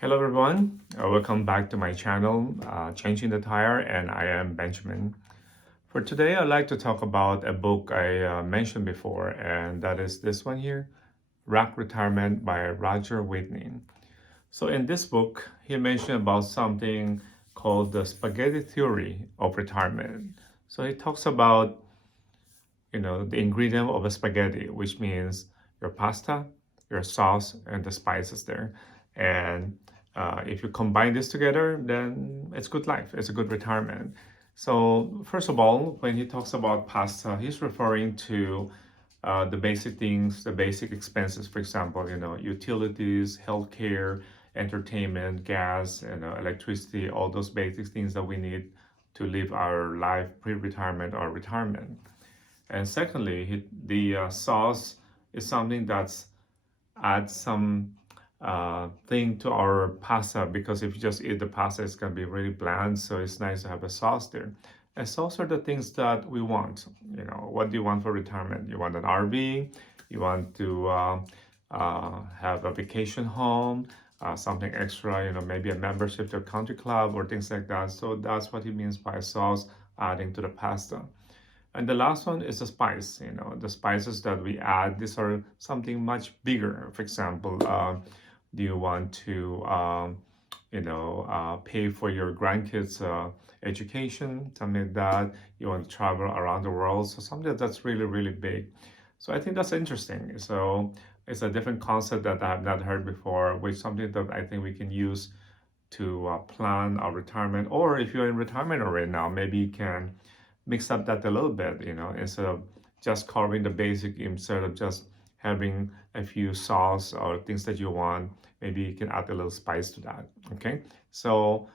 Hello everyone, welcome back to my channel, Changing the Tire, and I am Benjamin. For today, I'd like to talk about a book I mentioned before, and that is this one here, Rack Retirement by Roger Whitney. So in this book, he mentioned about something called the spaghetti theory of retirement. So he talks about, the ingredient of a spaghetti, which means your pasta, your sauce, and the spices there. And if you combine this together, then it's good life. It's a good retirement. So first of all, when he talks about pasta, he's referring to the basic things, the basic expenses. For example, utilities, healthcare, entertainment, gas, electricity, all those basic things that we need to live our life pre-retirement or retirement. And secondly, the sauce is something that's adds some thing to our pasta, because if you just eat the pasta, it's gonna be really bland. So it's nice to have a sauce there. And sauce are the things that we want. What do you want for retirement? You want an RV? You want to have a vacation home? Something extra, maybe a membership to a country club or things like that. So that's what he means by sauce adding to the pasta. And the last one is the spice. The spices that we add, these are something much bigger. For example, do you want to, pay for your grandkids' education, something like that? You want to travel around the world, so something that's really, really big. So I think that's interesting. So it's a different concept that I have not heard before, which something that I think we can use to plan our retirement. Or if you're in retirement already now, maybe you can mix up that a little bit, instead of just carving the basic, instead of just having a few sauce or things that you want, maybe you can add a little spice to that. Okay, so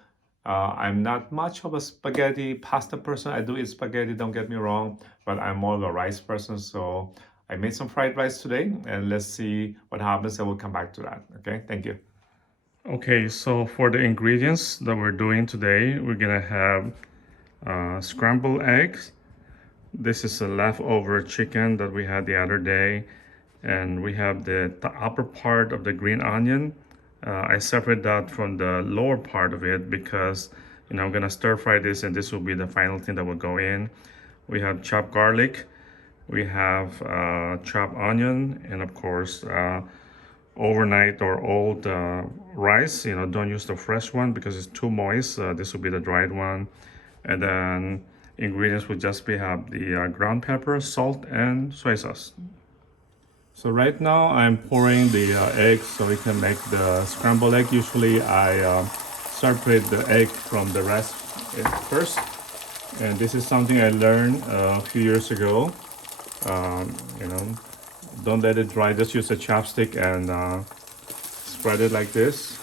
I'm not much of a spaghetti pasta person. I do eat spaghetti, don't get me wrong, but I'm more of a rice person. So I made some fried rice today, and let's see what happens, and we'll come back to that. Okay, thank you. Okay, so for the ingredients that we're doing today, we're gonna have scrambled eggs. This is a leftover chicken that we had the other day, and we have the upper part of the green onion. I separate that from the lower part of it because I'm gonna stir fry this, and this will be the final thing that will go in. We have chopped garlic, we have chopped onion, and of course overnight or old rice. Don't use the fresh one because it's too moist. This will be the dried one. And then ingredients would just be have the ground pepper, salt, and soy sauce. So right now I'm pouring the eggs so we can make the scrambled egg. Usually I separate the egg from the rest first. And this is something I learned a few years ago. Um, you know, don't let it dry. Just use a chopstick and spread it like this.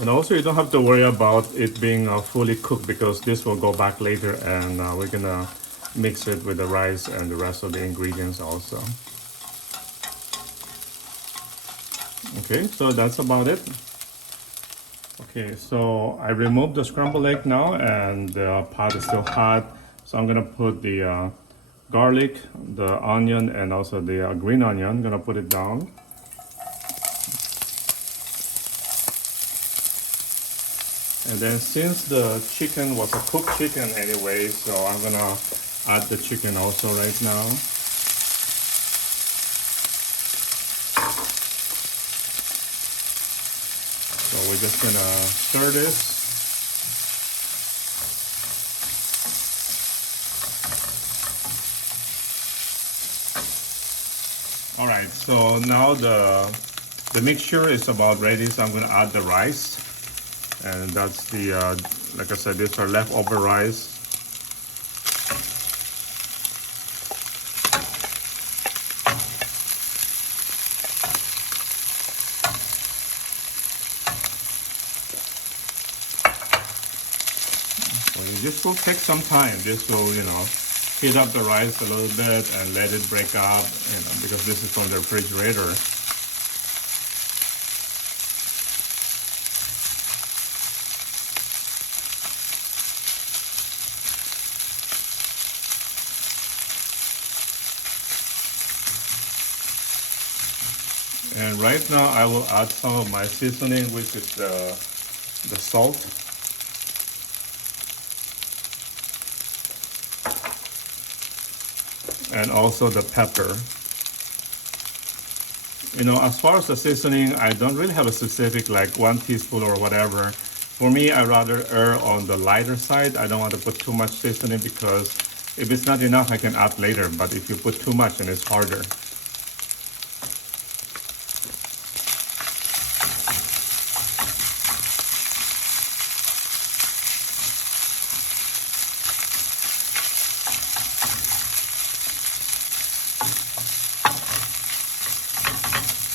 And also you don't have to worry about it being fully cooked, because this will go back later, and we're gonna mix it with the rice and the rest of the ingredients also. Okay, so that's about it. Okay, so I removed the scrambled egg now, and the pot is still hot. So I'm gonna put the garlic, the onion, and also the green onion. I'm gonna put it down. And then since the chicken was a cooked chicken anyway, so I'm gonna add the chicken also right now. So we're just gonna stir this. All right, so now the mixture is about ready, so I'm gonna add the rice. And that's the, like I said, these are leftover rice. So this will take some time. This will, heat up the rice a little bit and let it break up, because this is from the refrigerator. And right now I will add some of my seasoning, which is the salt. And also the pepper. You know, as far as the seasoning, I don't really have a specific like 1 teaspoon or whatever. For me, I rather err on the lighter side. I don't want to put too much seasoning because if it's not enough, I can add later. But if you put too much, then it's harder.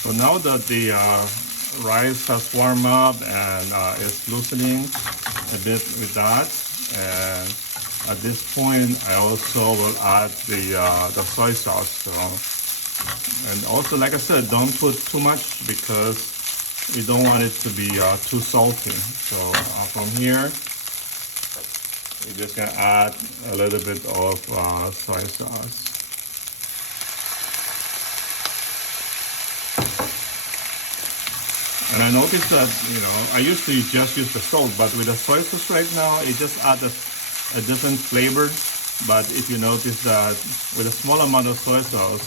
So now that the rice has warmed up and is loosening a bit with that, and at this point I also will add the soy sauce. So, and also, like I said, don't put too much because we don't want it to be too salty. So from here, we're just gonna add a little bit of soy sauce. And I noticed that, you know, I usually just use the salt, but with the soy sauce right now, it just adds a different flavor. But if you notice that with a small amount of soy sauce,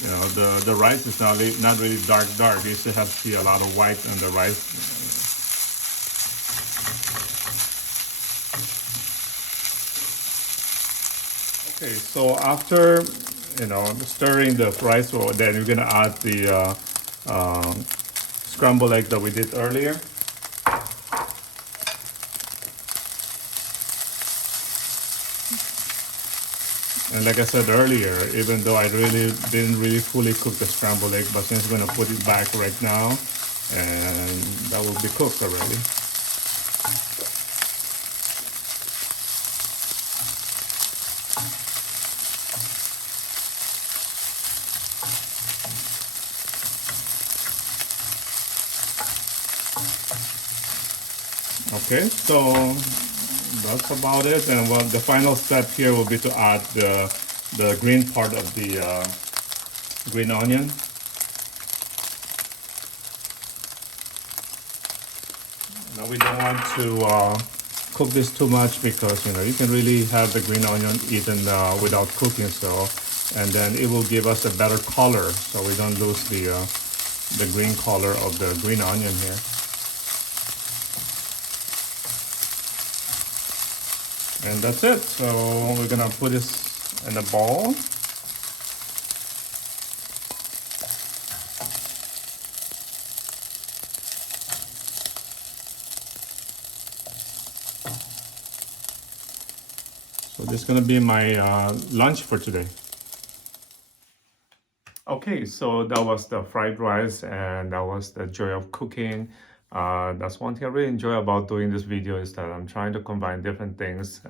you know, the rice is not really dark. You still have to see a lot of white on the rice. Okay, so after, you know, stirring the rice, then you're gonna add the scrambled egg that we did earlier. And like I said earlier, even though I didn't really fully cook the scrambled egg, but since I'm gonna put it back right now, and that will be cooked already. Okay, so that's about it. And well, the final step here will be to add the green part of the green onion. Now we don't want to cook this too much because, you know, you can really have the green onion eaten without cooking. So, and then it will give us a better color, so we don't lose the green color of the green onion here. And that's it. So we're gonna put this in a bowl. So this is gonna be my lunch for today. Okay, so that was the fried rice and that was the joy of cooking. That's one thing I really enjoy about doing this video is that I'm trying to combine different things.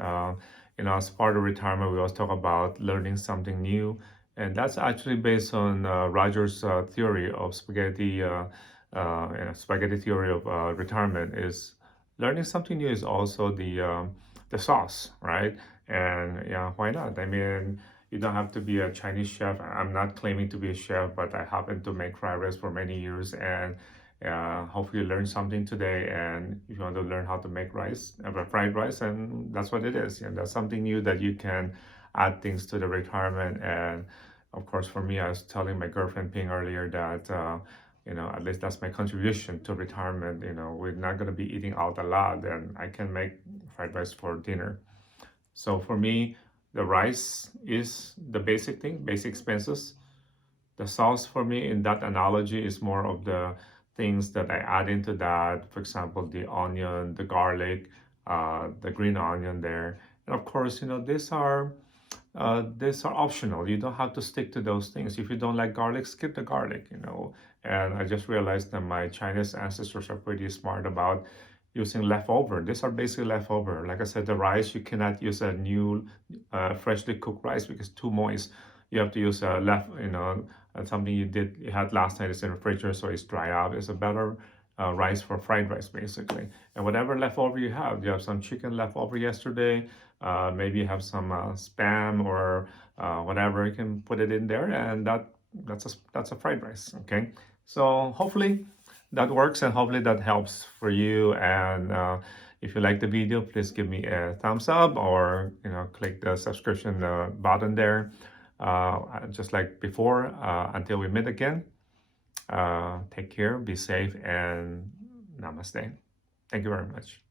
You know, as part of retirement, we always talk about learning something new. And that's actually based on Roger's theory of spaghetti, spaghetti theory of retirement is learning something new is also the sauce, right? And yeah, why not? I mean, you don't have to be a Chinese chef. I'm not claiming to be a chef, but I happen to make fried rice for many years, and hopefully you learn something today. And if you want to learn how to make rice, fried rice, and that's what it is. And that's something new that you can add things to the retirement. And of course, for me, I was telling my girlfriend Ping earlier that you know, at least that's my contribution to retirement. You know, we're not going to be eating out a lot, and I can make fried rice for dinner. So for me, the rice is the basic thing, basic expenses. The sauce for me in that analogy is more of the things that I add into that. For example, the onion, the garlic, the green onion there. And of course, you know, these are optional. You don't have to stick to those things. If you don't like garlic, skip the garlic, you know. And I just realized that my Chinese ancestors are pretty smart about using leftover. These are basically leftover. Like I said, the rice, you cannot use a new, freshly cooked rice because it's too moist. You have to use a something you had last night is in the refrigerator, so it's dry out. It's a better rice for fried rice, basically. And whatever leftover you have some chicken leftover yesterday, maybe you have some spam or whatever, you can put it in there, and that's a fried rice. Okay, So hopefully that works and hopefully that helps for you. And if you like the video, please give me a thumbs up or click the subscription button there. Just like before, until we meet again, take care, be safe, and namaste. Thank you very much.